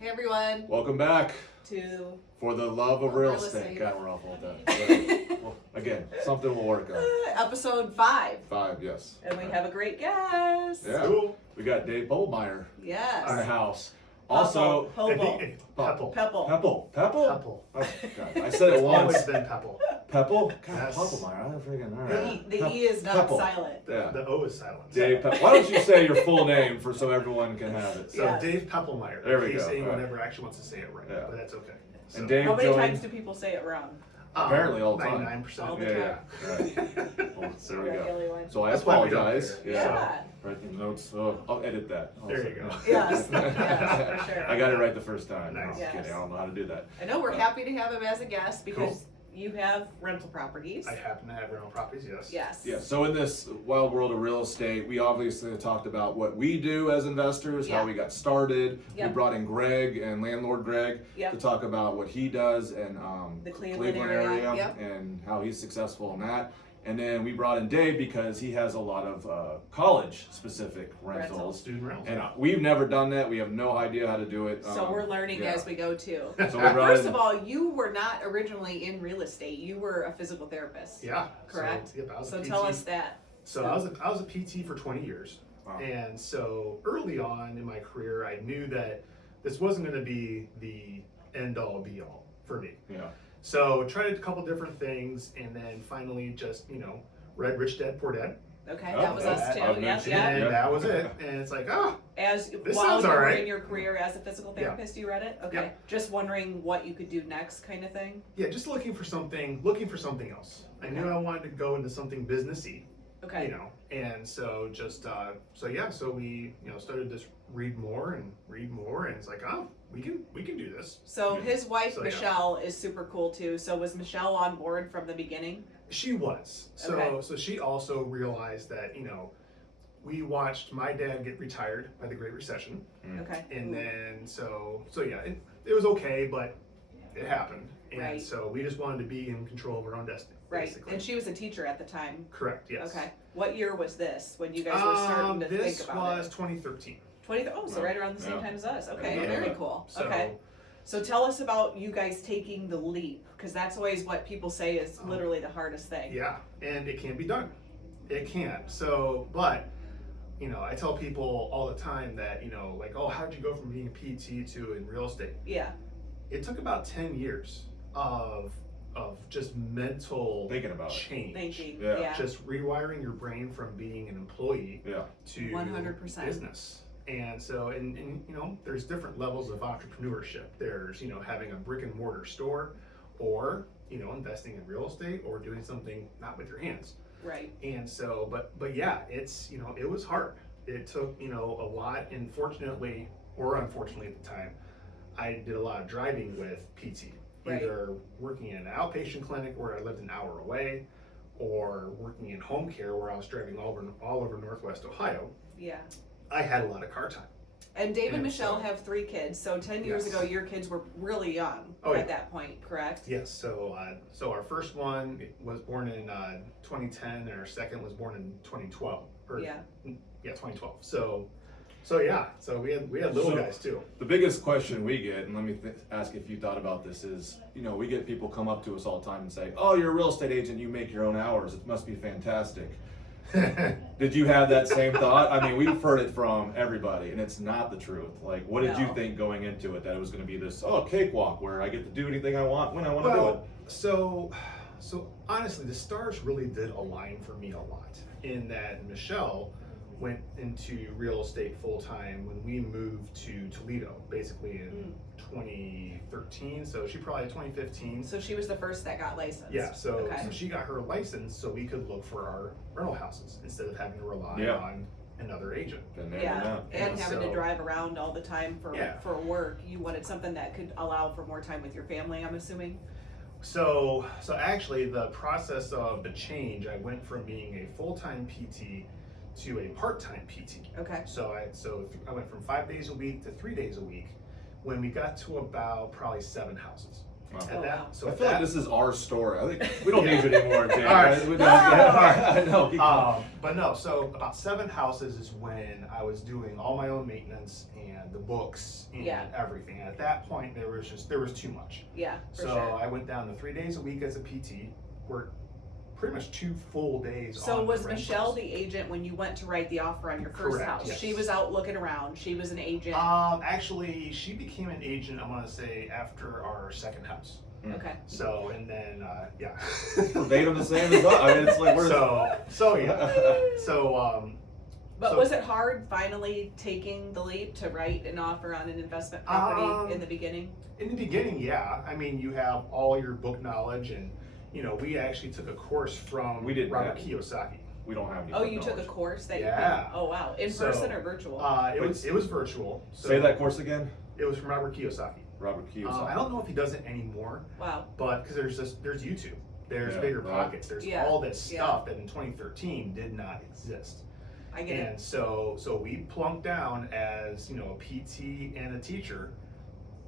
Hey everyone. Welcome back To for the love of real estate. God, we're awful at that. Well, again, something we'll work on. Episode 5. 5, yes. And we have a great guest. Yeah. Cool. We got Dave Poeppelmeier Yes. in the house. Also, Pebble. Pepple. Pebble. Pepple? Oh, God. I said it once. Always been Pepple. Pepple? God, Yes. Poeppelmeier. I'm freaking, all right. The E is not Pepple. silent. Yeah. The O is silent. Dave Why don't you say your full name so everyone can have it? So Yes. Dave Poeppelmeier. There we in case go. anyone Right. ever actually wants to say it right, Yeah. but that's okay. So, And Dave How many joined. times do people say it wrong? Apparently all the time. 99%. All the Yeah. Right. Well, there we You're the go. only one. So I That's why we don't apologize. care. Yeah. Write the notes. Oh, I'll edit that. There you go. Yes. Yes, for sure. I got it right the first time. No, Nice. I'm Yes. kidding. I don't know how to do that. I know we're happy to have him as a guest because Cool. you have rental properties. I happen to have rental properties, yes. Yes. Yeah, so in this wild world of real estate, we obviously talked about what we do as investors, Yeah. how we got started. Yep. We brought in Greg and landlord Greg Yep. to talk about what he does in The Cleveland area. Yep. and how he's successful in that. And then we brought in Dave because he has a lot of college-specific rentals. Student rentals. And we've never done that. We have no idea how to do it. So we're learning yeah. as we go too. So we brought First in- of all, you were not originally in real estate. You were a physical therapist. Yeah. Correct? So, yep, I was a So PT. tell us that. So I was a PT for 20 years. Wow. And so early on in my career, I knew that this wasn't going to be the end all be all for me. Yeah. So tried a couple different things and then finally just, read Rich Dad Poor Dad. Okay, Oh, that was us that- too. I've Yep, mentioned yep. And Yeah. that was it. And it's like, As This while sounds you were alright. in your career as a physical Yeah. therapist, you read it. Okay, Yeah. just wondering what you could do next, kind of thing. yeah, just looking for something else. I knew Okay. I wanted to go into something businessy, Okay. and so just, so we, started to read more, and it's like, we can do this. So his wife So, yeah. Michelle is super cool too. So was Michelle on board from the beginning? She was. So Okay. so she also realized that, we watched my dad get retired by the Great Recession. Okay. And then, so yeah, it was okay, but it happened. And Right. so we just wanted to be in control of our own destiny. Right. Basically. And she was a teacher at the time. Correct, yes. Okay. What year was this when you guys were starting to think This about was it? 2013. 20. Oh, so right around the same Yeah. time as us. Okay. Yeah. Very cool. So, Okay. So tell us about you guys taking the leap, because that's always what people say is literally the hardest thing. yeah, and it can be done. It can. So, but, I tell people all the time that, like, oh, how'd you go from being a PT to in real estate? Yeah. It took about 10 years of just mental Thinking about it. change. Thinking. Yeah. Yeah. Just rewiring your brain from being an employee Yeah. to 100%. business. And so, and there's different levels of entrepreneurship. There's, having a brick and mortar store, or, investing in real estate, or doing something not with your hands. Right. And so, but yeah, it's, it was hard. It took, a lot, and fortunately, or unfortunately at the time, I did a lot of driving with PT. Right. Either working in an outpatient clinic where I lived an hour away, or working in home care where I was driving all over Northwest Ohio. Yeah. I had a lot of car time. And Dave and And Michelle so- have 3 kids. So 10 years Yes. ago, your kids were really young Oh, yeah. at that point, correct? Yes, so our first one was born in 2010, and our second was born in 2012. Yeah. 2012. So yeah, so we had little So- guys too. The biggest question we get, and let me ask if you thought about this, is, we get people come up to us all the time and say, oh, you're a real estate agent, you make your own hours, it must be fantastic. Did you have that same thought? I mean, we've heard it from everybody, and it's not the truth. Like, what did you No. think going into it, that it was going to be this, cakewalk, where I get to do anything I want when I want to do it? So honestly, the stars really did align for me a lot, in that Michelle went into real estate full time when we moved to Toledo, basically in 2013. So she probably 2015. So she was the first that got licensed. Yeah, so Okay. she got her license so we could look for our rental houses instead of having to rely Yeah. on another agent. Been there, Yeah, done that. and And having to so- drive around all the time for Yeah. work. You wanted something that could allow for more time with your family, I'm assuming. So actually, the process of the change, I went from being a full-time PT to a part-time PT. Okay. So I went from 5 days a week to 3 days a week when we got to about probably 7 houses. Wow. At that, so I at feel like that- this is our story. I think we don't need you anymore, Dave. All right. We don't- I know. keep going. But no, so about 7 houses is when I was doing all my own maintenance and the books and Yeah. everything. And at that point, there was too much. Yeah, for So sure. I went down to 3 days a week as a PT, worked pretty much 2 full days. So on was rentals. Michelle the agent when you went to write the offer on your first Correct, house? yes. She was out looking around. She was an agent. Actually, she became an agent, I want to say, after our second house. Okay. So, and then, yeah. Verbatim the same as us. I mean, it's like we're So yeah. So, But so- was it hard finally taking the leap to write an offer on an investment property in the beginning? in the beginning, yeah. I mean, you have all your book knowledge, and we actually took a course from We didn't Robert have- Kiyosaki. we don't have any. Oh, you took a knowledge. course that Yeah. you could, oh wow, in So, person or virtual? It was virtual. So Say that course again. It was from Robert Kiyosaki. Robert Kiyosaki. I don't know if he does it anymore, Wow. but because there's YouTube, there's Yeah, Bigger right. Pockets, there's Yeah, all this yeah. stuff that in 2013 did not exist. I get it. And so we plunked down as a PT and a teacher.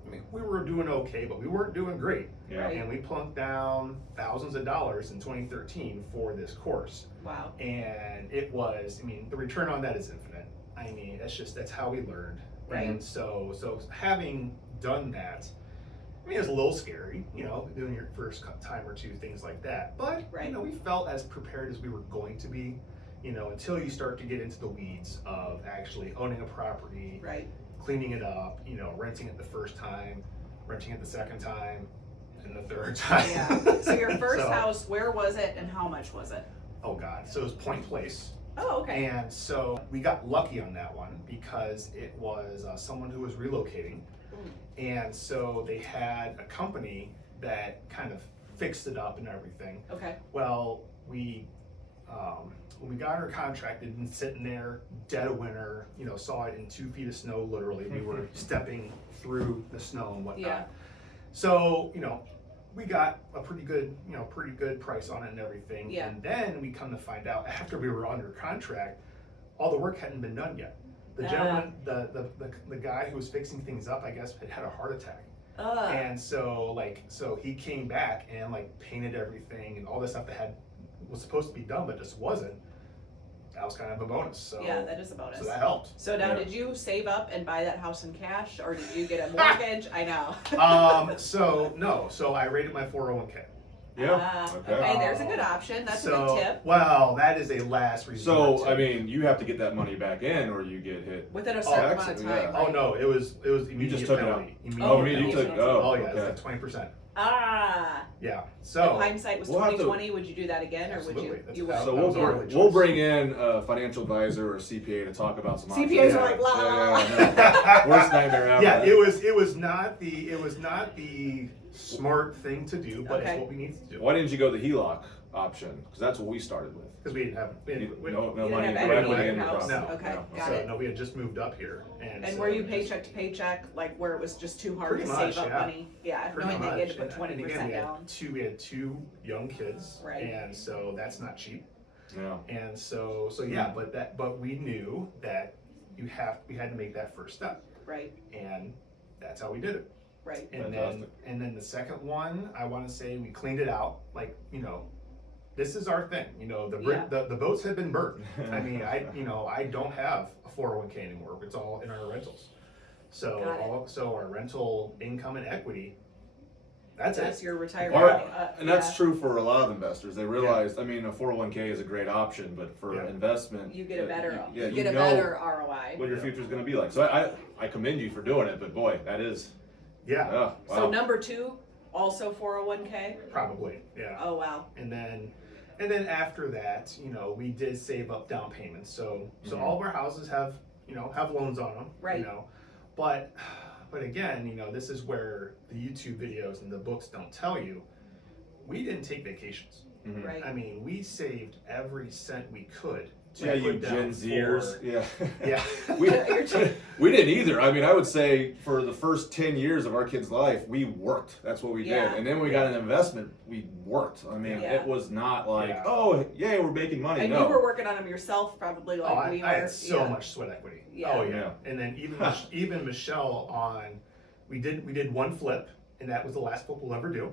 I mean, we were doing okay, but we weren't doing great. Yeah. Right. And we plunked down thousands of dollars in 2013 for this course. Wow. And it was, I mean, the return on that is infinite. I mean, that's how we learned. Right. And so having done that, I mean, it was a little scary, doing your first time or two, things like that. But, Right. we felt as prepared as we were going to be, until you start to get into the weeds of actually owning a property, Right. cleaning it up, renting it the first time, renting it the second time, and the third time. Yeah. So your first So- house, where was it and how much was it? Oh God. So it was Point Place. Oh, okay. And so we got lucky on that one because it was someone who was relocating. And so they had a company that kind of fixed it up and everything. Okay. Well, when we got our contract, it'd been sitting there dead of winter, saw it in 2 feet of snow, literally. We were stepping through the snow and whatnot. Yeah. So, we got a pretty good price on it and everything. Yeah. And then we come to find out after we were under contract, all the work hadn't been done yet. The gentleman, the guy who was fixing things up, I guess, had a heart attack. And so he came back and painted everything and all this stuff that was supposed to be done but just wasn't. That was kind of a bonus. So Yeah, that is a bonus. So that helped. So now, Yeah. did you save up and buy that house in cash, or did you get a mortgage? I know. So I rated my 401k. Yeah. Okay, there's a good option. That's a good tip. Well, that is a last resort. So I mean, you have to get that money back in, or you get hit. Within a certain amount of actually, time. yeah. Oh right? no, it was immediate just took it out. penalty. Oh, I mean, you immediate took. penalty. Oh yeah, okay. it's like 20%. If Yeah. So hindsight was We'll have to- 2020, would you do that again, or would Absolutely. you? That's You how- would. So That was our only we'll choice. bring in a financial advisor or CPA to talk about some CPAs options. are like, la, la, la, la. Yeah, worst nightmare ever. yeah, it was not the smart thing to do, but Okay. it's what we need to do. Why didn't you go the HELOC option? Because that's what we started with. Because we didn't have No You money, didn't no have equity equity in in your the house? property. No. Okay, No. got so it. no, we had just moved up here, and And so were you just- paycheck to paycheck, like where it was just too hard Pretty to much, save up yeah. money? Yeah, Pretty knowing that you had to much. put And 20% again, down. we had two young kids, Right. and so that's not cheap. Yeah. And so yeah, but we knew that we had to make that first step, Right, and that's how we did it. right. And Fantastic. then the second one, I want to say we cleaned it out, this is our thing. Yeah. The boats have been burnt. I mean, I don't have a 401k anymore. It's all in our rentals. Got it. So our rental income and equity, that's it. your retirement. Or- money. And that's Yeah. true for a lot of investors. They realize, I mean, a 401k is a great option, but for Yeah. investment, You get a better, yeah, you get a know better ROI. what your future is going to be like. So I commend you for doing it, but boy, that is, Yeah, wow. So number 2, also 401k? probably. Yeah. Oh, wow. And then after that, we did save up down payments. So Mhm. all of our houses have loans on them. Right. But again, this is where the YouTube videos and the books don't tell you. We didn't take vacations. Mhm. Right. I mean, we saved every cent we could to Yeah, you put down Gen Zers. for- Yeah. Yeah. we didn't either. I mean, I would say for the first 10 years of our kid's life, we worked. That's what we Yeah. did. And then when we got an investment, we worked. I mean, Yeah. it was not like, Yeah. oh, yay, we're making money. And no. you were working on them yourself, probably like Oh, we were. I had so yeah. much sweat equity. Yeah. Oh yeah. Yeah. And then even Michelle we did one flip, and that was the last book we'll ever do.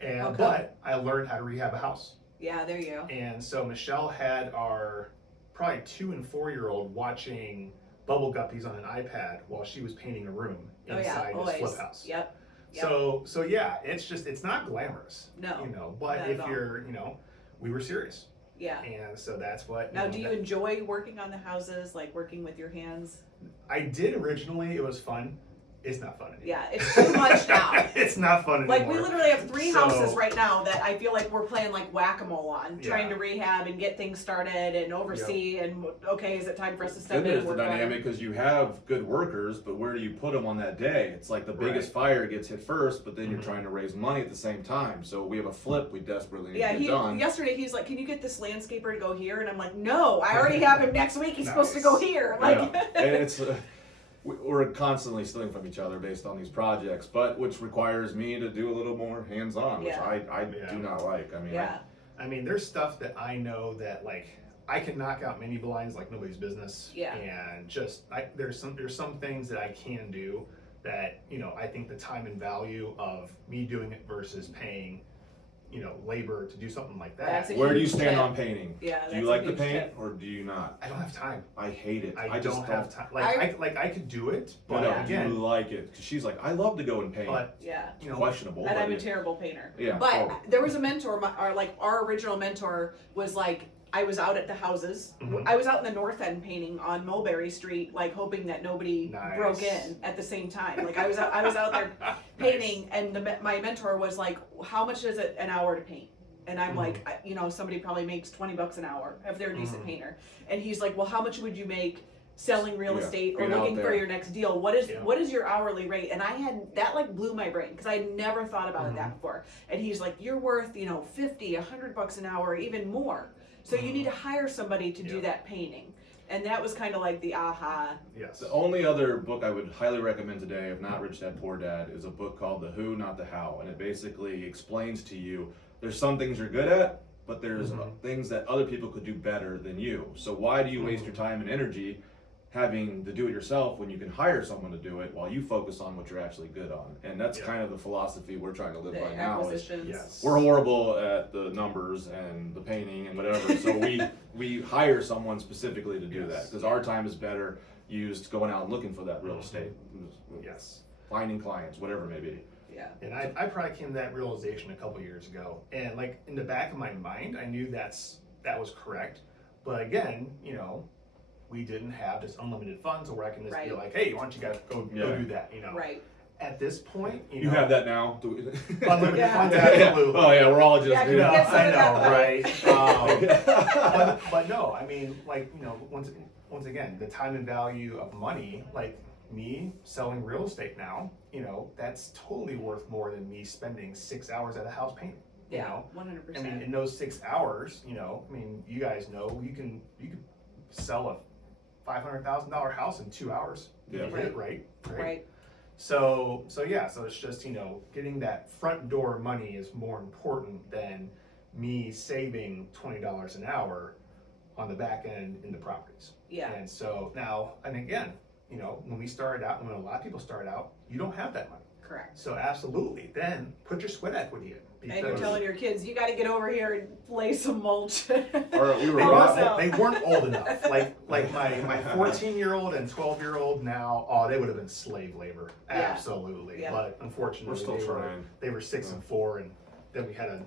And Oh, cool. but I learned how to rehab a house. Yeah, there you go. And so Michelle had our probably 2 and 4-year-old watching Bubble Guppies on an iPad while she was painting a room Oh yeah, inside this always. flip house. Yep. Yep. So yeah, it's not glamorous. No, You know, but not if at all. you're, we were serious. Yeah. And so that's what. Now, do you enjoy working on the houses, like working with your hands? I did originally. It was fun. It's not fun anymore. Yeah, it's too much now. It's not fun anymore. Like we literally have 3 So- houses right now that I feel like we're playing like whack-a-mole on, Yeah. trying to rehab and get things started and oversee. And okay, is it time for us to step Then in there's and the work on it? dynamic because you have good workers, but where do you put them on that day? It's like the biggest Right. fire gets hit first, but then you're Mhm. trying to raise money at the same time. So we have a flip we desperately need Yeah, to get done. yesterday he's like, "Can you get this landscaper to go here?" And I'm like, "No, I already have him next week. He's supposed to go Nice. here." Like, Yeah. And it's we're constantly stealing from each other based on these projects, but which requires me to do a little more hands-on, which Yeah. I Yeah. do not like. I mean, yeah, I mean, there's stuff that I know that like I can knock out mini blinds like nobody's business. Yeah. And just there's some things that I can do that I think the time and value of me doing it versus paying labor to do something like that. That's a where do you huge stand tip. on painting? Yeah, Do that's you a like to huge paint tip. or do you not? I don't have time. I hate it. I just don't have time. I could do it, But but I again, do like it because she's like, I love to go and paint. but yeah. Questionable. And but I'm a it- terrible painter. Yeah. But Oh. there was a mentor, our original mentor was like, I was out at the houses. Mhm. I was out in the North End painting on Mulberry Street, like hoping that nobody Nice. broke in at the same time. Like I was out there painting, and my mentor was like, "How much is it an hour to paint?" And I'm like, somebody probably makes $20 an hour if they're a decent Mhm. painter. And he's like, "Well, how much would you make selling real Yeah, estate or being out looking for there. your next deal? What is Yeah. what is your hourly rate?" And I had that like blew my brain because I had never thought about it Mhm. that before. And he's like, "You're worth $50, $100 an hour, even more. So you Mhm. need to hire somebody to do Yeah. that painting." And that was kind of like the aha. yes. The only other book I would highly recommend today, if not Rich Dad Poor Dad, is a book called The Who, Not the How. And it basically explains to you there's some things you're good at, but there's Mhm. things that other people could do better than you. So why do you waste your time and energy having to do it yourself when you can hire someone to do it while you focus on what you're actually good on? And that's Yeah. kind of the philosophy we're trying to live The by now. Is acquisitions. Yes. we're horrible at the numbers and the painting and whatever, so we hire someone specifically to do Yes. that because our time is better used going out and looking for that real estate, Yes. finding clients, whatever it may be. Yeah. And I probably came to that realization a couple years ago. And like in the back of my mind, I knew that was correct. But again, we didn't have this unlimited funds where I can just be Right. like, hey, why don't you guys go Yeah. do that, Right. At this point, You have that now? Do we- Unlimited Yeah. funds, Yeah. absolutely. Oh yeah, we're all just. Yeah, You know, get some I of that know, money. right? But no, I mean, like, once again, the time and value of money, like me selling real estate now, that's totally worth more than me spending 6 hours at a house painting. You Yeah. know? 100%. I mean, in those 6 hours, you guys know you can sell a $500,000 house in 2 hours. if Yeah. you hit it right. right. So yeah, so it's just, getting that front door money is more important than me saving $20 an hour on the back end in the properties. Yeah. And so now, and again, when we started out, when a lot of people start out, you don't have that money. Correct. So absolutely, then put your sweat equity in. And you're telling your kids, you got to get over here and lay some mulch. Or we were they, Help us robbed. out. they weren't old enough. Like my 14-year-old and 12-year-old now, they would have been slave labor. Yeah. Absolutely. Yeah. But unfortunately, We're still they trying. They were 6 Yeah. and 4, and then we had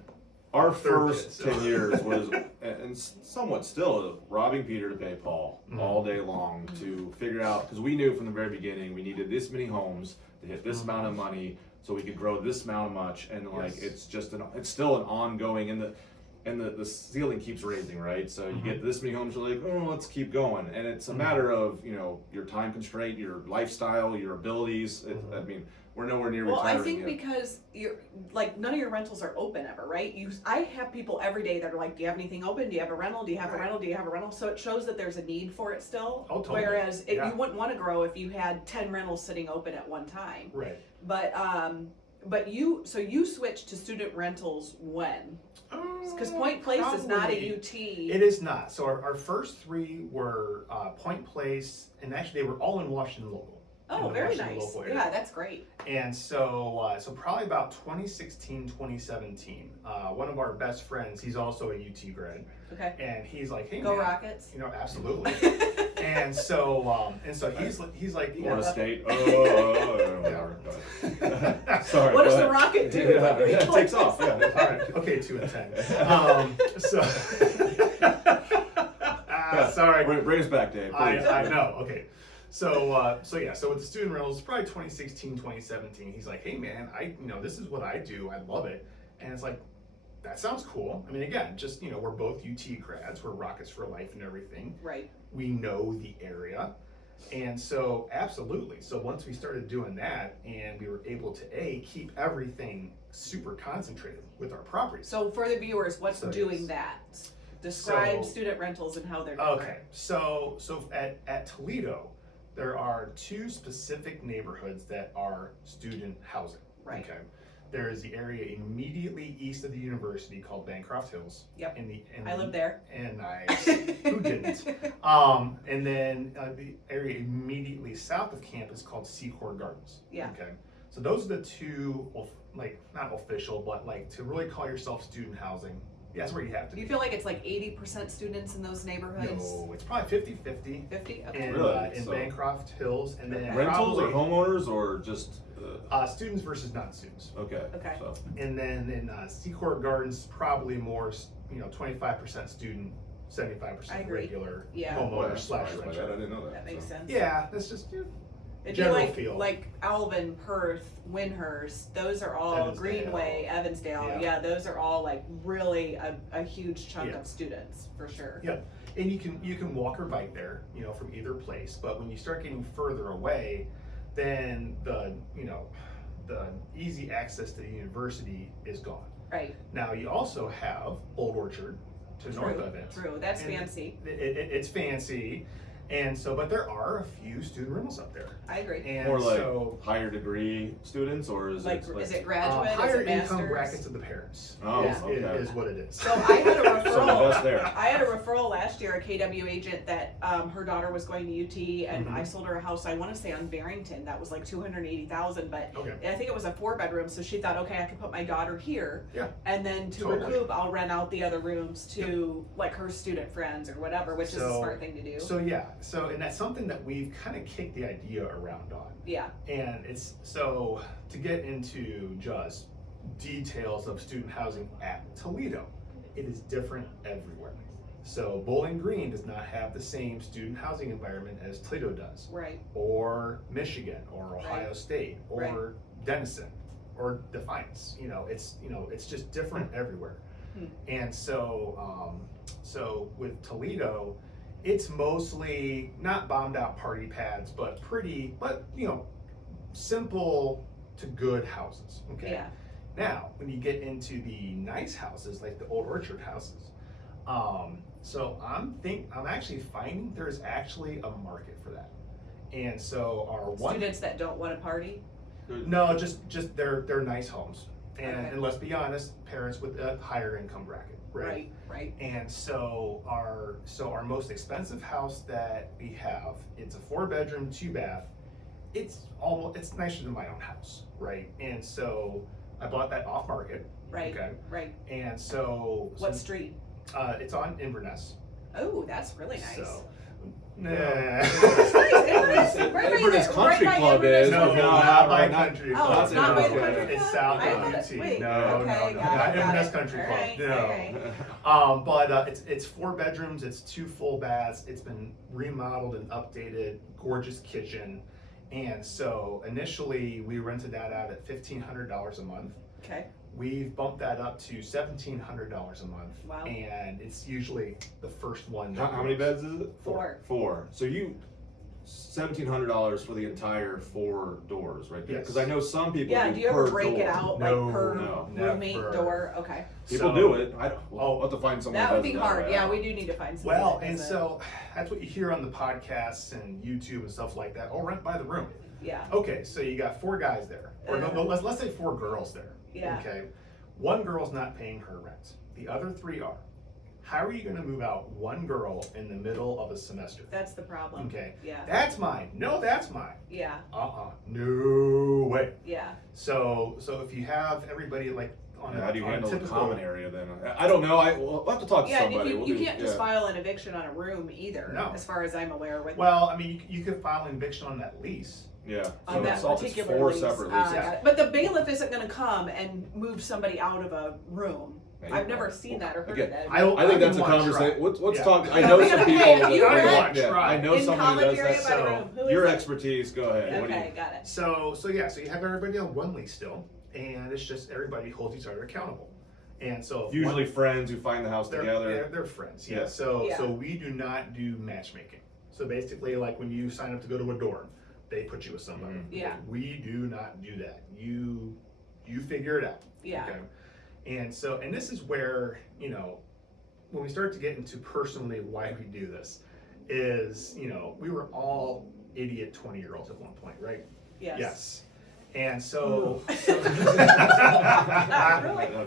Our Third first kid, so. 10 years was, and somewhat still, robbing Peter to pay Paul Mhm. all day long to figure out, because we knew from the very beginning we needed this many homes to hit this amount of money so we could grow this amount of much, and like Yes. it's just it's still an ongoing, and the ceiling keeps raising, right? So you get this many homes, you're like, oh, let's keep going, and it's a matter of your time constraint, your lifestyle, your abilities. I mean, we're nowhere near Well, I retiring think yet. because you're like none of your rentals are open ever, right? I have people every day that are like, "Do you have anything open? Do you have a rental? Do you have a Right. rental? Do you have a rental?" So it shows that there's a need for it still. Oh, totally. Whereas Yeah. you wouldn't want to grow if you had 10 rentals sitting open at one time. right. But you switched to student rentals when? Because Point Place is not a Probably- UT. It is not. So our first 3 were Point Place, and actually they were all in Washington local. Oh, the very Washington nice. local area. Yeah, that's great. And so, so probably about 2016, 2017, one of our best friends, he's also a UT grad, Okay. and he's like, "Hey, Go man, Rockets. you know, absolutely." and so he's like, Florida Yeah. State. Whatever. Go ahead. Sorry. What go does the ahead. rocket do? Yeah, it takes off. Yeah. All right, okay, 2 and 10. Sorry. Bring us back, Dave. Please. I know. Okay. So with the student rentals, probably 2016, 2017, he's like, "Hey man, this is what I do. I love it." And it's like, that sounds cool. I mean, again, just, we're both UT grads. We're Rockets for life and everything. Right. We know the area. And so, absolutely. So once we started doing that, and we were able to keep everything super concentrated with our properties. So for the viewers, what's So, doing yes. that? Describe So- student rentals and how they're different. Okay, so at Toledo, there are 2 specific neighborhoods that are student housing. Right. Okay. There is the area immediately east of the university called Bancroft Hills. Yep. In the I live there. And who didn't? And then the area immediately south of campus called Secor Gardens. Yeah. Okay. So those are the 2, like, not official, but like to really call yourself student housing. Yeah, that's where you have to Do you be. feel like it's like 80% students in those neighborhoods? No, it's probably 50-50. 50? Okay. In, Really? in So- Bancroft Hills, and then Rentals or probably, homeowners or just? students versus non-students. Okay. Okay. So, And then in Secor Gardens, probably more, 25% student, I 75% agree. regular Yeah. boy, homeowner I'm slash surprised by that. I renter. didn't know that. That makes so. sense. Yeah, that's just It'd be general like, feel. like Alvin, Perth, Windhurst, those are all Evansdale. Greenway, Evansdale. Yeah. Yeah, those are all like really a huge chunk Yeah. of students for sure. Yeah, and you can walk or bike there, from either place. But when you start getting further away, then the easy access to the university is gone. Right. Now you also have Old Orchard to north of it. True. That's And fancy. It's fancy, and so but there are a few student rentals up there. I agree. And More like so higher degree students, or is Like, it like is it graduate? higher is it income master's? brackets of the parents Oh, Yeah. okay. is what it is. So I had a So referral. invest there. I had a referral last year, a KW agent that her daughter was going to UT, and Mhm. I sold her a house. I want to say on Barrington that was like 280,000, but Okay. I think it was a 4-bedroom. So she thought, okay, I could put my daughter here, Yeah. and then to Totally. recoup, I'll rent out the other rooms to like her student friends or whatever, which is a So- smart thing to do. So yeah, and that's something that we've kind of kicked the idea around on. Yeah, And it's so to get into just details of student housing at Toledo, it is different everywhere. So Bowling Green does not have the same student housing environment as Toledo does, right. or Michigan, or Ohio State, or Right. Denison, or Defiance. It's just different everywhere. Hmm. And so with Toledo, it's mostly not bombed out party pads, but simple to good houses. Okay. Yeah. Now, when you get into the nice houses, like the Old Orchard houses, so I'm actually finding there's actually a market for that. And so our Students that don't want to party. no, just they're nice homes, and Okay. and let's be honest, parents with a higher income bracket, right? Right. And so our most expensive house that we have, it's a 4-bedroom, 2-bath. It's nicer than my own house, right? And so I bought that off market. Right. Okay. Right. And so What street? it's on Inverness. Oh, that's really nice. So Nah. Inverness Country Club is. No, not by Country Oh, Club. it's not by the No, Country it's Club? south I of thought UT. it- wait, No, okay, no, got not it, Inverness got it. Country Club. Alright, No. okay. But it's 4 bedrooms, it's 2 full baths, it's been remodeled and updated, gorgeous kitchen. And so initially we rented that out at $1,500 a month. Okay. We've bumped that up to $1,700 a month. Wow. And it's usually the first one. How many beds is it? 4. 4. So $1,700 for the entire 4 doors, right there. Yes. Because I know some people. Yeah, do you ever per break door. it out No, like per no, roommate never. door? Okay. People So- do it. I'll have to find someone. That who would does be it hard. way. Yeah, we do need to find something. Well, that and does it. so that's what you hear on the podcasts and YouTube and stuff like that. Oh, rent by the room. Yeah. Okay, so you got 4 guys there, or no, let's say 4 girls there. Yeah. Okay, 1 girl's not paying her rent. The other 3 are. How are you going to move out one girl in the middle of a semester? That's the problem. Okay. Yeah. That's mine. No, that's mine. Yeah. No way. Yeah. So if you have everybody like on How do you on handle the typical, common area then? I don't know. We'll have to talk to Yeah, and somebody. if you can't just file an eviction on a room either, No. as far as I'm aware. With well, I mean, you could file an eviction on that lease. Yeah. on that it's particular 4 lease. separate Ah, leases. got it. But the bailiff isn't going to come and move somebody out of a room. Yeah, I've never seen that or heard again, of that. I think that's a wanna conversation. try. Let's Yeah. talk. I No, know we some gotta people. pay. that- You read I know in somebody college who does area that. by the so room. Who is Your it? expertise. Go ahead. What do you? Okay, got it. So you have everybody on one lease still, and it's just everybody holds each other accountable. And so if Usually one, friends who find the house together. they're friends. Yeah. Yeah. So we do not do matchmaking. So basically, like when you sign up to go to a dorm, they put you with somebody. Mhm. Yeah. We do not do that. You figure it out. Yeah. Okay. And this is where, when we start to get into personally why we do this, is, we were all idiot 20-year-olds at one point, right? Yes. Yes. And so, Really?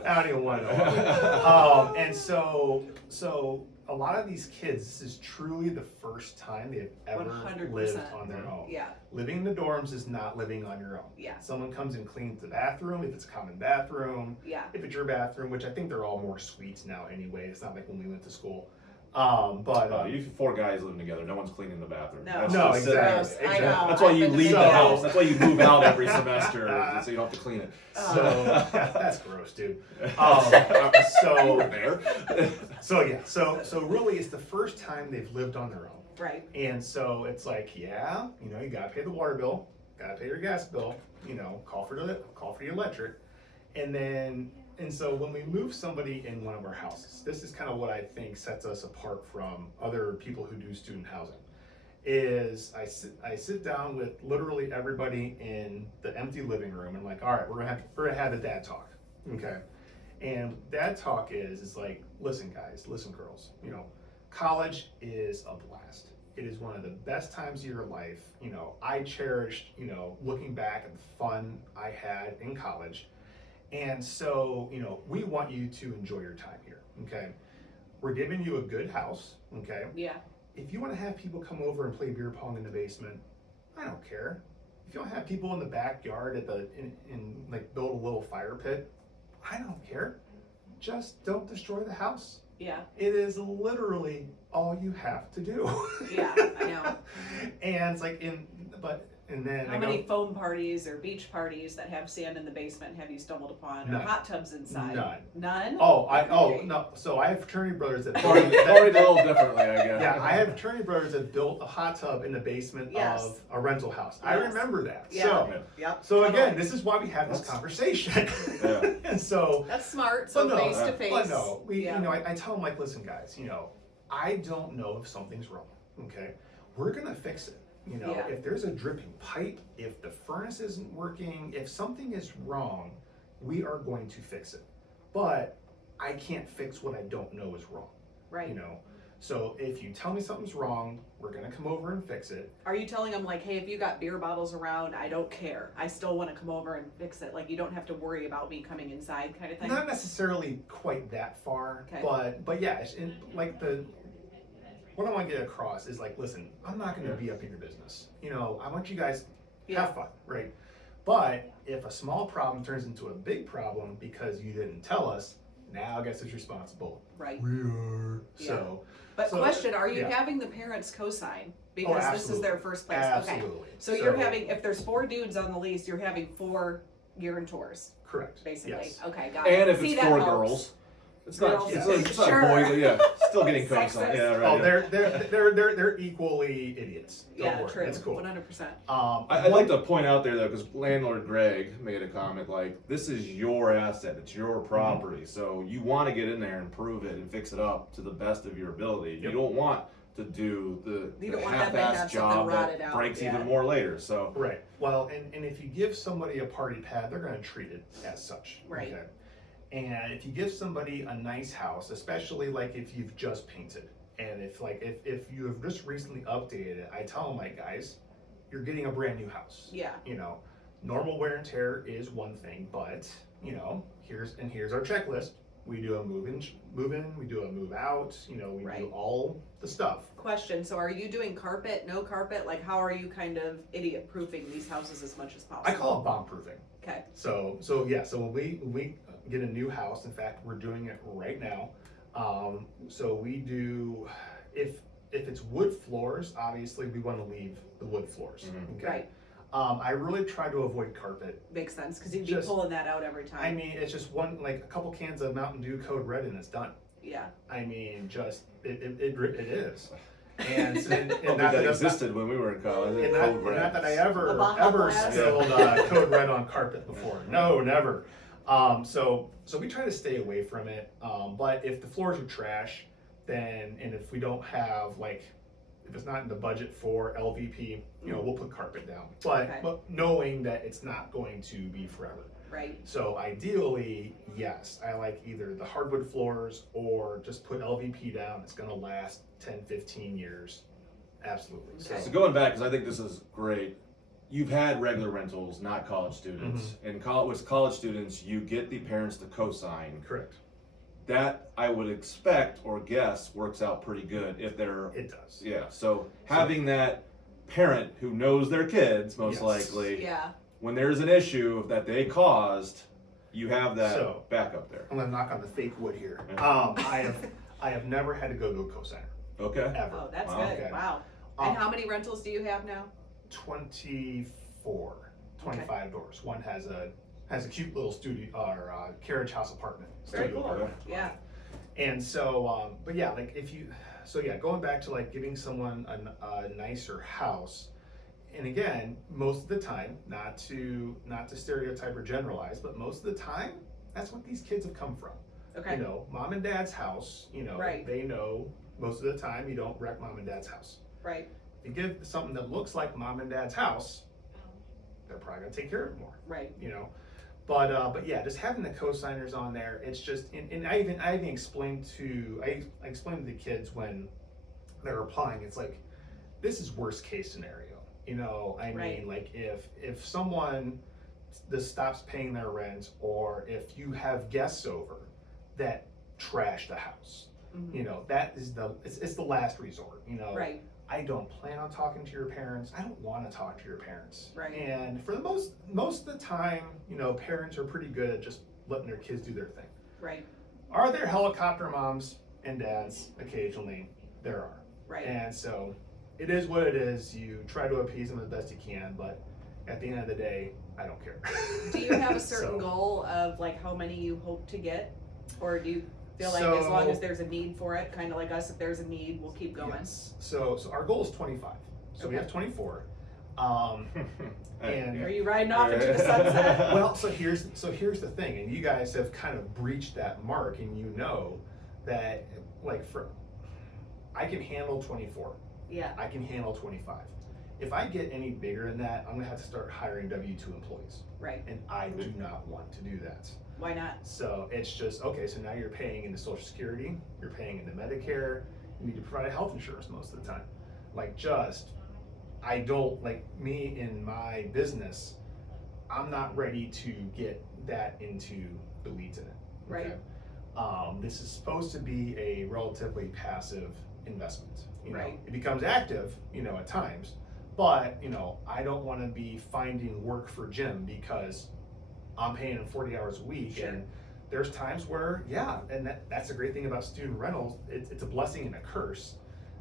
I don't even want to know. And so a lot of these kids, this is truly the first time they've ever 100%. lived on their own. Yeah. Living in the dorms is not living on your own. Yeah. Someone comes and cleans the bathroom, if it's a common bathroom, Yeah. if it's your bathroom, which I think they're all more suites now anyway. It's not like when we went to school. But You 4 guys living together. No one's cleaning the bathroom. No. That's No, just exactly. Gross. I exactly. know. That's why you I've been leave to the so- house. That's why you move out every semester, so you don't have to clean it. so that's gross, dude. You were there. So really, it's the first time they've lived on their own. Right. And so it's like, you gotta pay the water bill, gotta pay your gas bill, call for the electric. And so when we move somebody in one of our houses, this is kind of what I think sets us apart from other people who do student housing, is I sit down with literally everybody in the empty living room and like, all right, we're gonna have the dad talk. Okay. And dad talk is like, listen guys, listen girls, college is a blast. It is one of the best times of your life. I cherished, looking back at the fun I had in college. And so, we want you to enjoy your time here, okay? We're giving you a good house, okay? Yeah. If you want to have people come over and play beer pong in the basement, I don't care. If you want to have people in the backyard in like build a little fire pit, I don't care. Just don't destroy the house. Yeah. It is literally all you have to do. Yeah, I know. And it's like and then How many foam parties or beach parties that have sand in the basement have you stumbled upon, or None. hot tubs inside? None. None? Oh no. So I have fraternity brothers that Already a little differently, I guess. yeah, I have fraternity brothers that built a hot tub in the basement Yes. of a rental house. I Yes. remember that. Yeah. Yeah. Yep. So totally. again, this is why we have this conversation. Yeah. And so, That's smart. So but no, face to face. but no, Yeah. I tell them like, listen, guys, I don't know if something's wrong. Okay, we're gonna fix it. Yeah. If there's a dripping pipe, if the furnace isn't working, if something is wrong, we are going to fix it. But I can't fix what I don't know is wrong. Right. So if you tell me something's wrong, we're gonna come over and fix it. Are you telling them like, hey, if you got beer bottles around, I don't care. I still want to come over and fix it. Like, you don't have to worry about me coming inside, kind of thing. Not necessarily quite that far, Okay. but yeah, what I want to get across is like, listen, I'm not going to be up in your business. I want you guys Yeah. have fun, right? But if a small problem turns into a big problem because you didn't tell us, now I guess it's responsible. Right. We are. So, But So, question, are you yeah. having the parents co-sign? Because this is their first place. Okay. Absolutely. So you're having, if there's 4 dudes on the lease, you're having 4 guarantors, correct. basically. Yes. Okay, got it. And if See, it's that 4 helps. girls, it's not. Girls. It's not Sure. boys. Yeah, still getting coached on. Sexist. Yeah, right. Oh, yeah. they're equally idiots. Don't Yeah, worry. true. That's cool. 100%. I'd like to point out there though, because landlord Greg made a comment like, "This is your asset; it's your property. So you want to get in there and improve it and fix it up to the best of your ability. You Yep. don't want to do the You don't want them to have half-assed something job rotted that out, breaks yeah. even more later. So Right. Well, and if you give somebody a party pad, they're going to treat it as such. Right. Okay? And if you give somebody a nice house, especially like if you've just painted, and if you have just recently updated it, I tell them like, guys, you're getting a brand new house. Yeah. Normal wear and tear is one thing, but here's our checklist. We do a move in, we do a move out, we Right. do all the stuff. Question, so are you doing carpet, no carpet? Like, how are you kind of idiot proofing these houses as much as possible? I call it bomb proofing. Okay, So when we get a new house, in fact, we're doing it right now. So we do, if it's wood floors, obviously we want to leave the wood floors. Okay. right, I really try to avoid carpet. makes sense, because you'd be Just- pulling that out every time. I mean, it's just a couple cans of Mountain Dew Code Red and it's done. Yeah, I mean, just it is. And, I don't think not that that existed when we were in college. and not that I The ever Baja Blast? spilled Code Red on carpet before. No, never. So we try to stay away from it. But if the floors are trash, and if we don't have if it's not in the budget for LVP, we'll put carpet down. Okay. But knowing that it's not going to be forever. right, So ideally, yes, I like either the hardwood floors or just put LVP down. It's gonna last 10, 15 years. Absolutely. Okay. So going back, because I think this is great, you've had regular rentals, not college students. And with college students, you get the parents to co-sign. Correct. That I would expect or guess works out pretty good if they're, It does. yeah. So having that parent who knows their kids, most Yes. likely, yeah, when there's an issue that they caused, you have that So- backup there. I'm gonna knock on the fake wood here. Yeah. I have never had to go to a cosigner Okay. ever. oh, that's Wow. good, Okay. wow. Um, And how many rentals do you have now? 25 doors. One has a cute little studio or carriage house apartment. Very studio cool. apartment. Yeah, And so, but yeah, going back to giving someone a nicer house, and again, most of the time, not to stereotype or generalize, but most of the time, that's what these kids have come from. okay, Mom and dad's house, Right. they know most of the time you don't wreck mom and dad's house. right, If you give something that looks like mom and dad's house, they're probably gonna take care of it more. right, But yeah, just having the co-signers on there, it's just, and I even explained to the kids when they're applying, it's like, this is worst case scenario. Right. If someone just stops paying their rent, or if you have guests over that trash the house, mhm, that is it's the last resort. right, I don't plan on talking to your parents. I don't want to talk to your parents. Right. And for the most of the time, parents are pretty good at just letting their kids do their thing. right, Are there helicopter moms and dads? Occasionally, there are. right. And so it is what it is. You try to appease them as best you can, but at the end of the day, I don't care. Do you have a certain So- goal of how many you hope to get? Or do you feel like So- as long as there's a need for it, kind of like us, if there's a need, we'll keep going? Yes. So our goal is 25. So we Okay. have 24. And Are you riding off into the sunset? Well, so here's the thing, and you guys have kind of breached that mark, and that I can handle 24. Yeah, I can handle 25. If I get any bigger than that, I'm gonna have to start hiring W-2 employees, right. and I do not want to do that. Why not? So it's just, okay, so now you're paying into Social Security, you're paying into Medicare, you need to provide health insurance most of the time. I don't, me in my business, I'm not ready to get that into the weeds in it. Right. This is supposed to be a relatively passive investment. Right. It becomes active, at times, but, I don't want to be finding work for Jim because I'm paying him 40 hours a week. Sure. And there's times where, and that's a great thing about student rentals. It's a blessing and a curse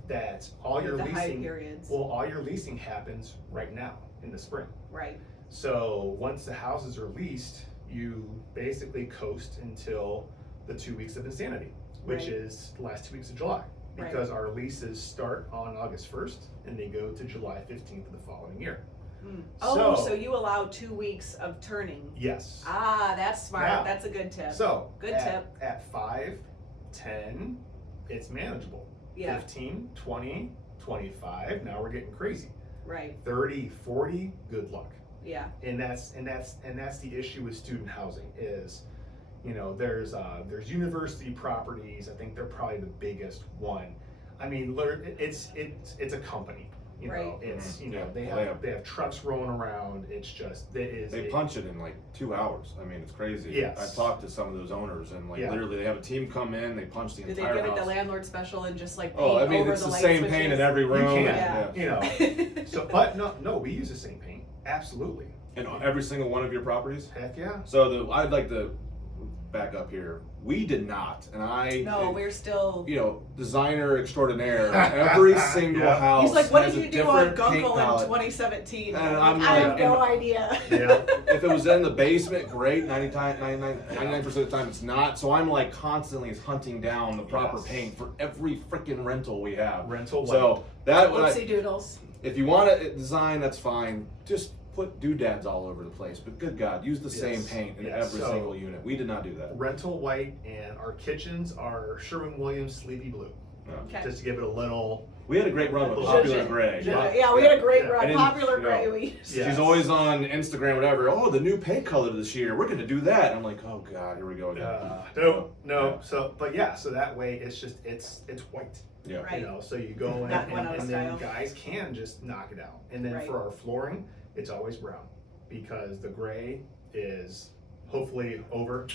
that all your The high leasing, periods. all your leasing happens right now in the spring. Right, So once the houses are leased, you basically coast until the 2 weeks of insanity, which Right. is the last 2 weeks of July. Right. Because our leases start on August 1st and they go to July 15th of the following year. Mm. Oh, So- so you allow 2 weeks of turning. Yes. Ah, that's smart. Now- That's a good tip. So Good at, tip. At 5, 10, it's manageable. Yeah. 15, 20, 25, now we're getting crazy. Right, 30, 40, good luck. yeah, And that's the issue with student housing is, there's university properties. I think they're probably the biggest one. I mean, it's a company. You know, Right. it's you know Yeah. they have trucks rolling around. It's just They punch it in like 2 hours. I mean, it's crazy. Yes. I've talked to some of those owners, and like Yeah. literally, they have a team come in, they punch the Do they entire give it house. the landlord special and just like paint Oh, I mean, over it's the the light same switches? paint in every You room. can, Yeah. you know. So, but no, we use the same paint. Absolutely. And every single one of your properties. Heck yeah. So I'd like to back up here. We did not, and I. No, we're still. You know, designer extraordinaire. Every single Yeah. house. He's like, what has did a you do on different paint Gunkel in palette. 2017? And Like, I'm I have like- no idea. Yeah. If it was in the basement, great. 99% of the time it's not. So I'm like constantly hunting down the proper Yes. paint for every freaking rental we have. Rental So that Whoopsie doodles. if you want to design, that's fine. Just put doodads all over the place. But good God, use the same Yes. paint in Yes. every So- single unit. We did not do that. Rental white, and our kitchens are Sherwin-Williams Sleepy Blue. No. Okay. Just to give it a little. We had a great run with Should Popular you? Gray. Yeah, we had a great Yeah. run. And then, Popular you know, Gray. We Yeah. She's always on Instagram, whatever. Oh, the new paint color this year. We're going to do that. I'm like, oh God, here we go again. No. Yeah. So, but yeah, so that way it's just it's white. Yeah. Right. You know, so you go in Not and, Winona and then style. guys can just knock it out. And then Right. for our flooring, it's always brown because the gray is hopefully over.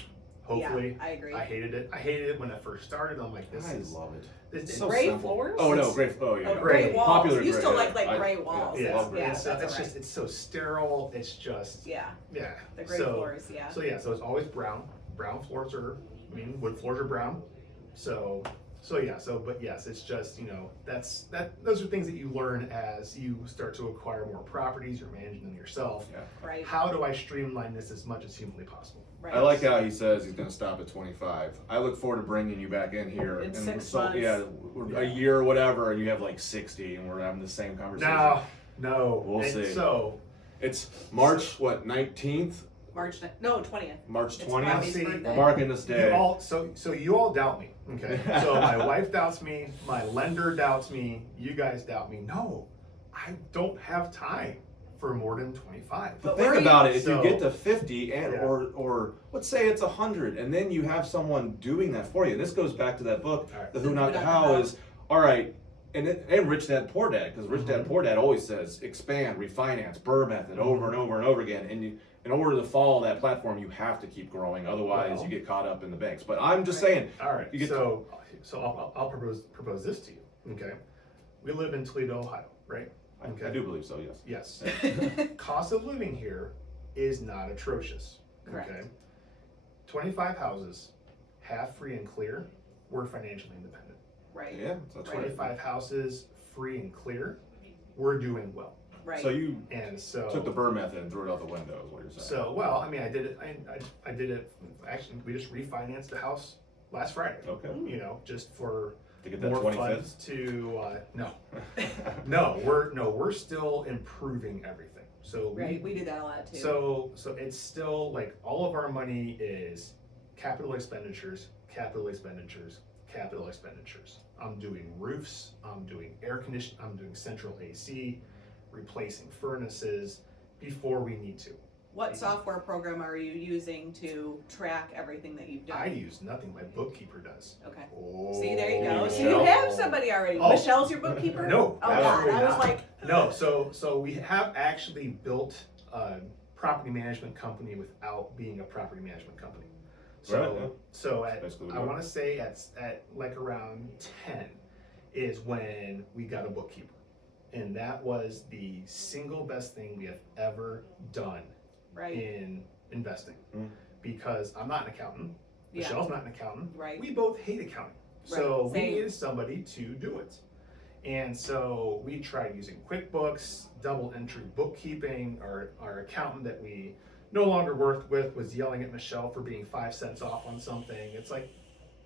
Hopefully. Yeah, I agree. I hated it. I hated it when I first started. I'm like, this I is love it. this is So Gray simple. floors? Oh no, gray. Oh yeah. Oh, Gray walls. Popular You gray, still yeah. like I- gray walls. Yeah, love gray. Yeah, it's, that's it's alright. just it's so sterile. It's just Yeah, yeah. the gray so, floors. Yeah. So yeah, so it's always brown. Brown floors are, I mean, wood floors are brown. So yeah, but yes, it's just, you know, those are things that you learn as you start to acquire more properties, you're managing them yourself. Yeah. Right. How do I streamline this as much as humanly possible? Right. I like how he says he's going to stop at 25. I look forward to bringing you back in here In 6 so, months. yeah, a year or whatever, and you have like 60, and we're having the same conversation. No. We'll And see. So It's March 19th, March 20th. March It's 20th. Robbie's See, birthday. Marking this you day. all you all doubt me. Okay. So my wife doubts me, my lender doubts me, you guys doubt me. No, I don't have time for more than 25. But Think where are about you- it. If So- you get to 50, and Yeah. or let's say it's 100, and then you have someone doing that for you. And this goes back to that book, All right. The Who Not the How. Is all right. And Rich Dad Poor Dad, because Rich Dad Poor Dad always says expand, refinance, Burr method over and over and over again. And you, in order to follow that platform, you have to keep growing. Otherwise, Well. you get caught up in the banks. But I'm just Right. saying. All right. You get So I'll propose this to you. Okay. We live in Toledo, Ohio, right? I do believe so. Yes. Yes. Cost of living here is not atrocious. Correct. Okay. 25 houses, half free and clear. We're financially independent. Right. Yeah. That's right. 25 houses, free and clear. We're doing well. Right. So you And so took the Burr method and threw it out the window. Is what you're saying. So, well, I mean, I did it. I did it. Actually, we just refinanced the house last Friday. Okay. You know, just for To get that more 25th. funds to we're still improving everything. So Right. We do that a lot too. so it's still like all of our money is capital expenditures, capital expenditures, capital expenditures. I'm doing roofs. I'm doing air conditioning. I'm doing central AC, replacing furnaces before we need to. What software program are you using to track everything that you've done? I use nothing. My bookkeeper does. Okay. Oh, See, there you go. So Michelle. you have somebody already. Oh. Michelle's your bookkeeper? No, Oh God, absolutely I was not. like, No, so we have actually built a property management company without being a property management company. So Right, yeah. so at Basically what I we want to say at like around 10 is when we got a bookkeeper. And that was the single best thing we have ever done right, in investing. Mm. Because I'm not an accountant. Yeah. Michelle's not an accountant. Right. We both hate accounting. Right, So we same. needed somebody to do it. And so we tried using QuickBooks, double entry bookkeeping. Our accountant that we no longer worked with was yelling at Michelle for being 5 cents off on something. It's like,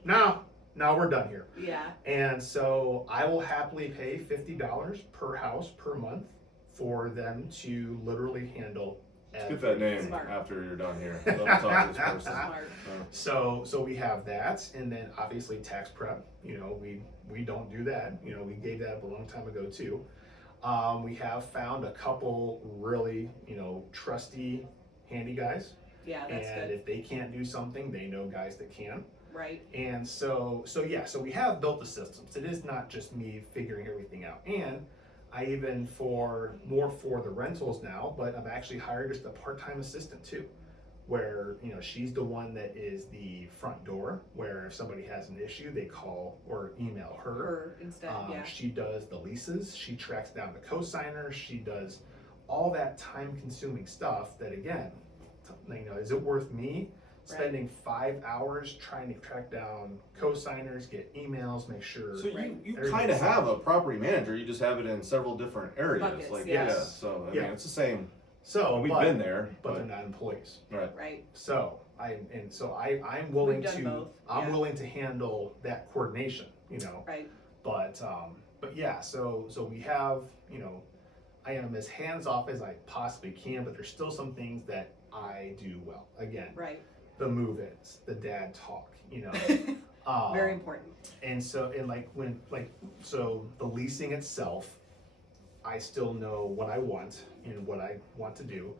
no, we're done here. yeah, And so I will happily pay $50 per house per month for them to literally handle Get that name Smart. after you're done here. Let me talk to this person. smart. So we have that, and then obviously tax prep. You know, we don't do that. You know, we gave that up a long time ago too. We have found a couple really, trusty, handy guys, Yeah, that's and good. if they can't do something, they know guys that can. Right, And so we have built the systems. It is not just me figuring everything out. And I even for the rentals now, but I've actually hired just a part-time assistant too, where she's the one that is the front door, where if somebody has an issue, they call or email her instead. She does the leases, she tracks down the co-signers, she does all that time-consuming stuff that, again, is it worth me spending 5 hours trying to track down co-signers, get emails, make sure. So you kind of have a property manager, you just have it in several different areas. Buckets, like yes. So I mean it's the same. So we've been there, but they're not employees. Right. So I'm willing We've done to both. I'm willing to handle that coordination, Right. But yeah, so we have, I am as hands off as I possibly can, but there's still some things that I do well. Again, Right. the move-ins, the dad talk, Very important. And so, so the leasing itself, I still know what I want and what I want to do.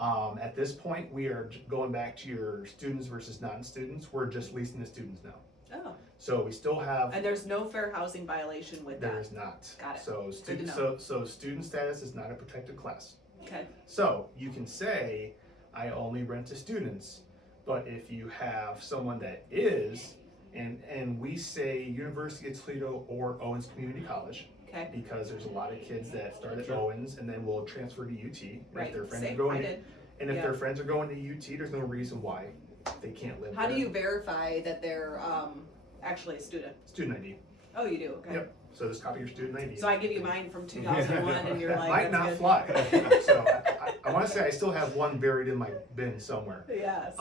At this point, we are going back to your students versus non-students. We're just leasing the students now. Oh. So we still have. And there's no fair housing violation with that. There is not. Got it. So student status is not a protected class. Okay. So you can say, I only rent to students, but if you have someone that is, and we say University of Toledo or Owens Community College, Okay. because there's a lot of kids that start at Sure. Owens and then will transfer to UT. And Right. if their friends Same. are going I to, did. and if Yeah. their friends are going to UT, there's no reason why they can't live How there. do you verify that they're actually a student? Student ID. Oh, you do. Okay. Yep. So just copy your student ID. So I give you mine from 2001, and you're like, Might not that's fly. So I want to say I still have one buried in my bin somewhere. good. Yes.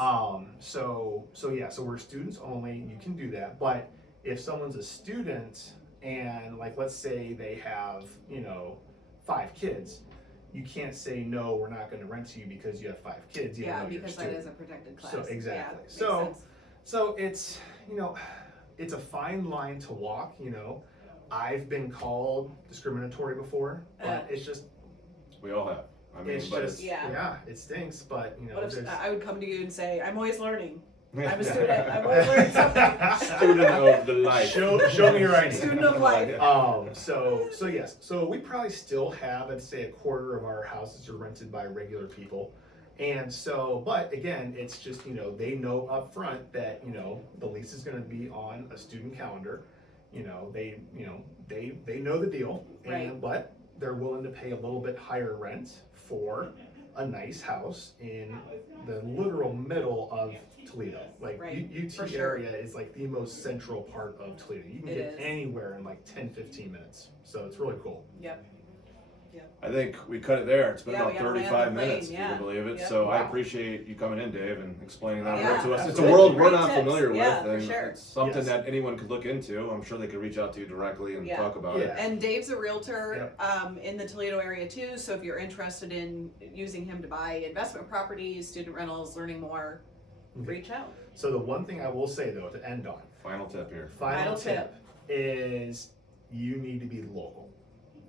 So we're students only. You can do that, but if someone's a student and let's say they have 5 kids, you can't say no, we're not going to rent to you because you have 5 kids. Even Yeah, though you're a because that student. is a protected class. So exactly. Yeah, makes So sense. so it's it's a fine line to walk. I've been called discriminatory before, but it's just We all have. I mean, it's but just Yeah. it stinks. But What if there's I would come to you and say, I'm always learning. it's I'm a student. I'm always learning something. student of the life. show me your ID. Student of life. So yes, so we probably still have, I'd say, a quarter of our houses are rented by regular people. And so, but again, it's just, they know up front that, the lease is gonna be on a student calendar. They know the deal. Right. But they're willing to pay a little bit higher rent for a nice house in the literal middle of Toledo. Right, for UT sure. area is the most central part of Toledo. You can It get is. anywhere in 10-15 minutes. So it's really cool. Yep. I think we cut it there. It's been Yeah, we about gotta land 35 the plane, minutes, if yeah. you can believe it. Yep. So I Wow. appreciate you coming in, Dave, and explaining that Yeah, world to us. It's a absolutely. world we're Great not tips. familiar Yeah, with, for and sure. it's something Yes. that anyone could look into. I'm sure they could reach out to you directly and Yeah. talk about it. Yeah. And Dave's a realtor in the Toledo area too, so if you're interested in using him to buy investment properties, student rentals, learning more, Okay. reach out. So the one thing I will say though, to end on, Final tip here. final tip. tip is you need to be local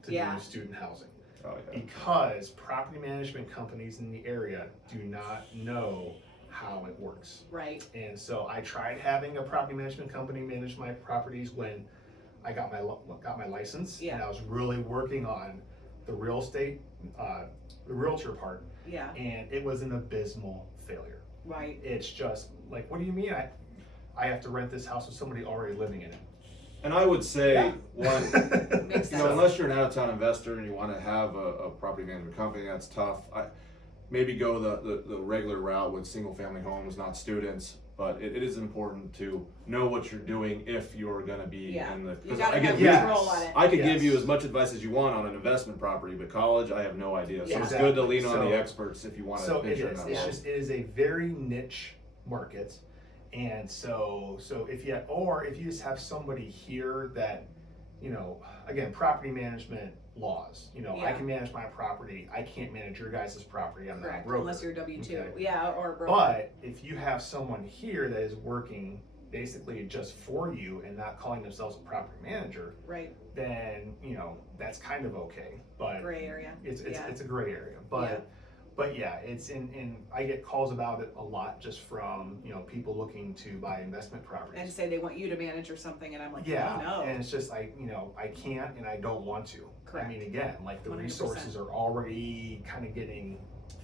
to Yeah. do student housing. Oh, yeah. Because property management companies in the area do not know how it works. Right. And so I tried having a property management company manage my properties when I got my license. Yeah. And I was really working on the real estate, the realtor part, Yeah. and it was an abysmal failure. Right. It's just what do you mean I have to rent this house with somebody already living in it? And I would say, Yeah. one, Makes you know, sense. unless you're an out-of-town investor and you want to have a property management company, that's tough. Maybe go the regular route with single-family homes, not students. But it is important to know what you're doing if you're going to be Yeah. in the. You 'cause gotta I have get- control on it. I could Yes. give you as much advice as you want on an investment property, but college, I have no idea. So Yeah. it's good to lean on So- the experts if you want to So it venture in is. that It's world. just it is a very niche market, and so if you just have somebody here that, again, property management laws. I Yeah. can manage my property. I can't manage your guys' property. I'm not a Correct. broker. Unless you're W-2. Okay. Yeah, or a broker. But if you have someone here that is working basically just for you and not calling themselves a property manager, Right. then that's kind of okay. But Gray area. it's Yeah. it's a gray area. But But yeah, it's in I get calls about it a lot just from, you know, people looking to buy investment properties. And say they want you to manage or something, and I'm like, Yeah, oh, no. and it's just I can't and I don't want to. Correct. I mean, again, like the 100%. resources are already kind of getting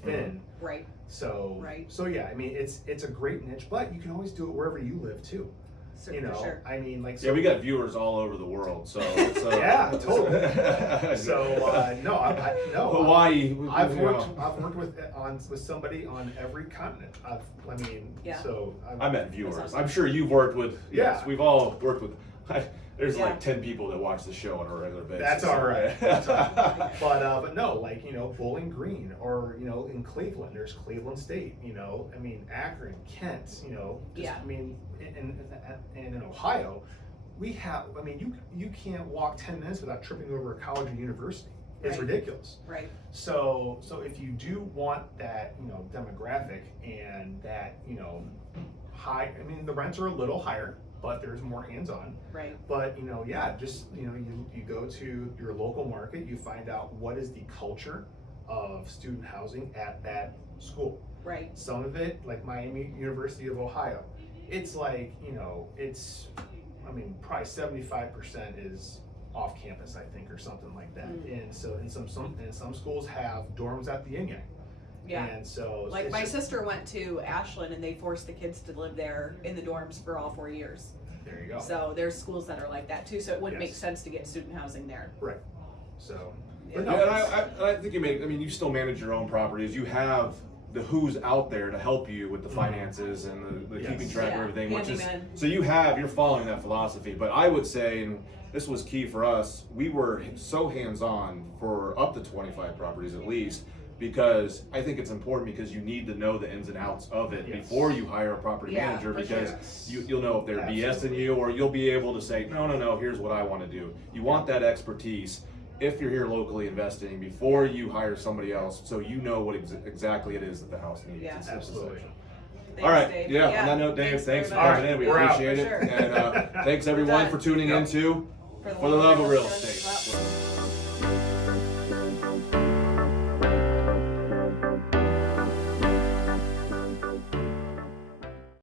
thin. Right. So Right. so yeah, I mean it's a great niche, but you can always do it wherever you live too. So, You know, for sure. I mean, like Yeah, we got viewers all over the world, so Yeah, totally. So no, no. Hawaii. I've you worked know. with somebody on every continent. I mean, Yeah. so I meant viewers. That's awesome. I'm sure you've worked with. Yes, Yeah. we've all worked with. There's Yeah. like 10 people that watch the show on a regular basis. That's all right. That's all right. But no, like, you know, Bowling Green, or, you know, in Cleveland, there's Cleveland State, you know, I mean, Akron, Kent, you know, just, Yeah. I mean, in Ohio, we have, I mean, you can't walk 10 minutes without tripping over a college or university. It's Right. ridiculous. Right. So if you do want that, you know, demographic and that, you know, high, I mean, the rents are a little higher, but there's more hands-on. Right. But, you know, yeah, just, you know, you go to your local market, you find out what is the culture of student housing at that school. Right. Some of it, like Miami University of Ohio, it's like, you know, it's, I mean, probably 75% is off campus, I think, or something like that. And so, and some schools have dorms at the yin-yang. Yeah. And so, Like it's my just- sister went to Ashland, and they forced the kids to live there in the dorms for all 4 years. there you go. So there's schools that are like that too. So it wouldn't Yes. make sense to get student housing there. Right. So, Yeah. but Yeah, no, and it's- I think I mean, you still manage your own properties. You have the who's out there to help you with the finances and the Yes. keeping track Yeah, of everything, which is, handyman. so you're following that philosophy. But I would say, and this was key for us, we were so hands-on for up to 25 properties at least, because I think it's important because you need to know the ins and outs of it Yes. before you hire a property Yeah, manager, for because sure. you'll know if they're BSing Absolutely. you, or you'll be able to say, no, here's what I want to do. You want that expertise if you're here locally investing before you hire somebody else, so you know what exactly it is that the house needs. Yeah. It's simple Absolutely. section. Thanks, All right, Dave. yeah, on that note, Dave, thanks for very much. coming in. We We're out. appreciate it. For sure. And thanks everyone for tuning Yep. in too. For For the love of real estate.